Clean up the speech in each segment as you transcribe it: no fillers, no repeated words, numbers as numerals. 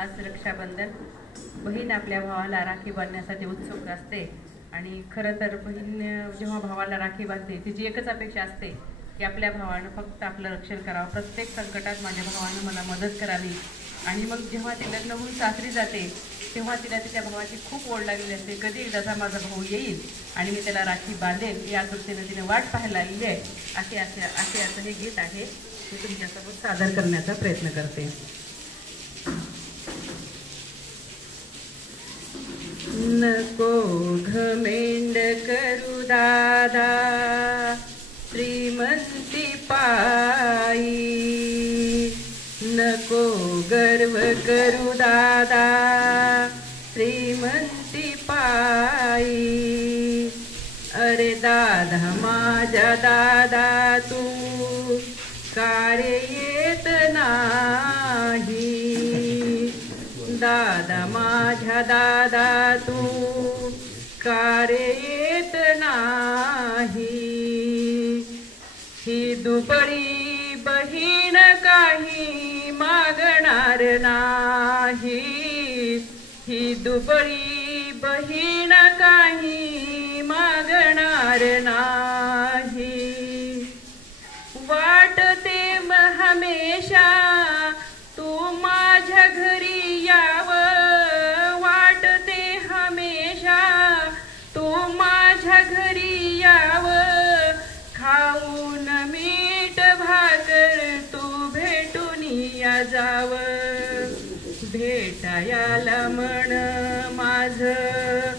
आज रक्षाबंधन. बहीण आपल्या भावाला राखी बांधण्यासाठी उत्सुक असते आणि खरं तर बहीण जेव्हा भावाला राखी बांधते तिची एकच अपेक्षा असते की आपल्या भावानं फक्त आपलं रक्षण करावं. प्रत्येक संकटात माझ्या भावानं मला मदत करावी. आणि मग जेव्हा ती लग्न होऊन सासरी जाते तेव्हा तिला तिच्या भावाची खूप ओढ लागलेली असते. कधी एकदाचा माझा भाऊ येईल आणि मी त्याला राखी बांधेल या दृष्टीने तिने वाट पाहायला लागली आहे. असं हे गीत आहे, मी तुमच्यासोबत सादर करण्याचा प्रयत्न करते. नको घमेंड करू दादा श्रीमंती पायी, नको गर्व करू दादा श्रीमंती पायी. अरे दादा माझ्या दादा तू कारे येत नाही, दादा माझ्या दादा तू कारे येत नाही. ही दुबळी बहीण काही मागणार नाही, ही दुबळी बहीण काही मागणार नाही. वाटते हमेशा तू माझ्या घरी यावं, वाटते हमेशा तू माझ्या घरी यावं. खाऊन मीठ भाकर तू भेटून या जावं. भेटायला मन माझं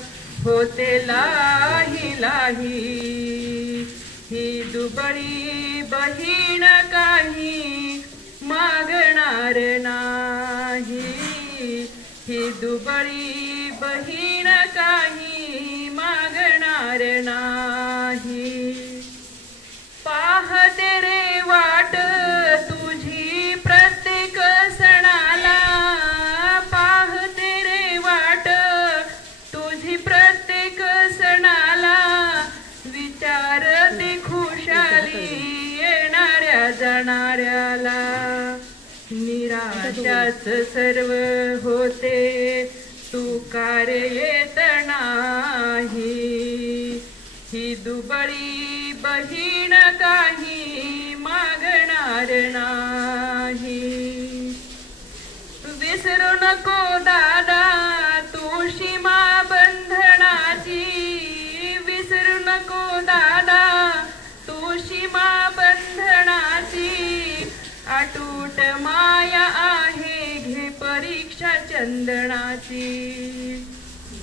होते लाही लाही, ही दुबळी बहीण काही मागणार नाही, ही दुबळी बहीण काही मागणार नाही. पाहते रे वाट तुझी प्रत्येक सणाला, पाहते रे वाट तुझी प्रत्येक सणाला. विचारते खुशाली येणाऱ्या जाणाऱ्याला. निराशाच सर्व होते तू कार्य येत नाही, ही दुबळी बहीण काही मागणार नाही. विसरू नको दादा तू सीमा बंधनाची, विसरू नको दादा तू सीमा बंधनाची. अटूट माया आहे घे परीक्षा चंदनाची.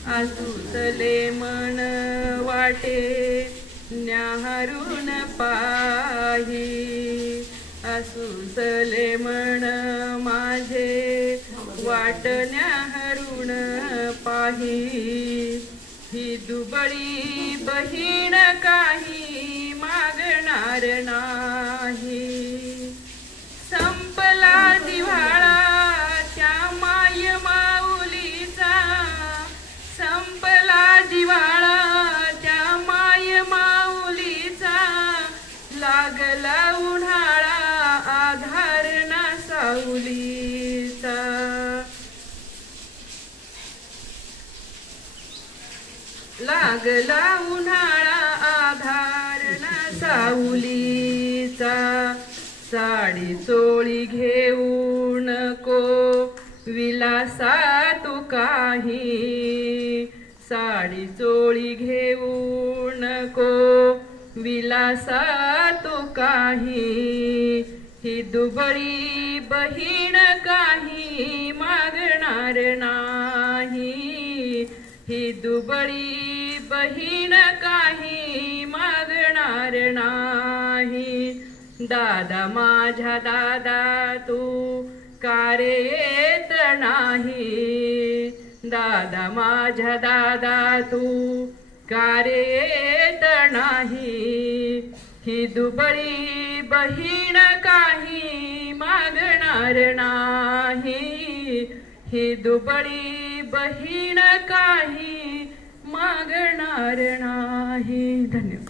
आसुसले मन वाटे न्याहारून पाही, आसुसले मन माझे वाट न्याहारून पाही. ही दुबळी बहीण काही मागणार नाही. संपला दिवाळा त्या माय माऊलीचा, संपला दिवाळा त्या माय माऊलीचा. लागला उन्हाळा आधार ना सावलीचा, लागला उन्हाळा आधार ना सावलीचा. साडी चोळी घेऊ नको विलासा तू काही, साडी चोळी घेऊ नको विलासा तू काही. ही दुबळी बहीण काही मागणार नाही, ही दुबळी बहीण काही मागणार नाही. दादा माझ्या दादा तू कारे येत नाही, दादा माझ्या दादा तू कारे येत नाही. ही दुबळी बहीण काही मागणार नाही, ही दुबळी बहीण काही मागणार नाही. धन्यवाद.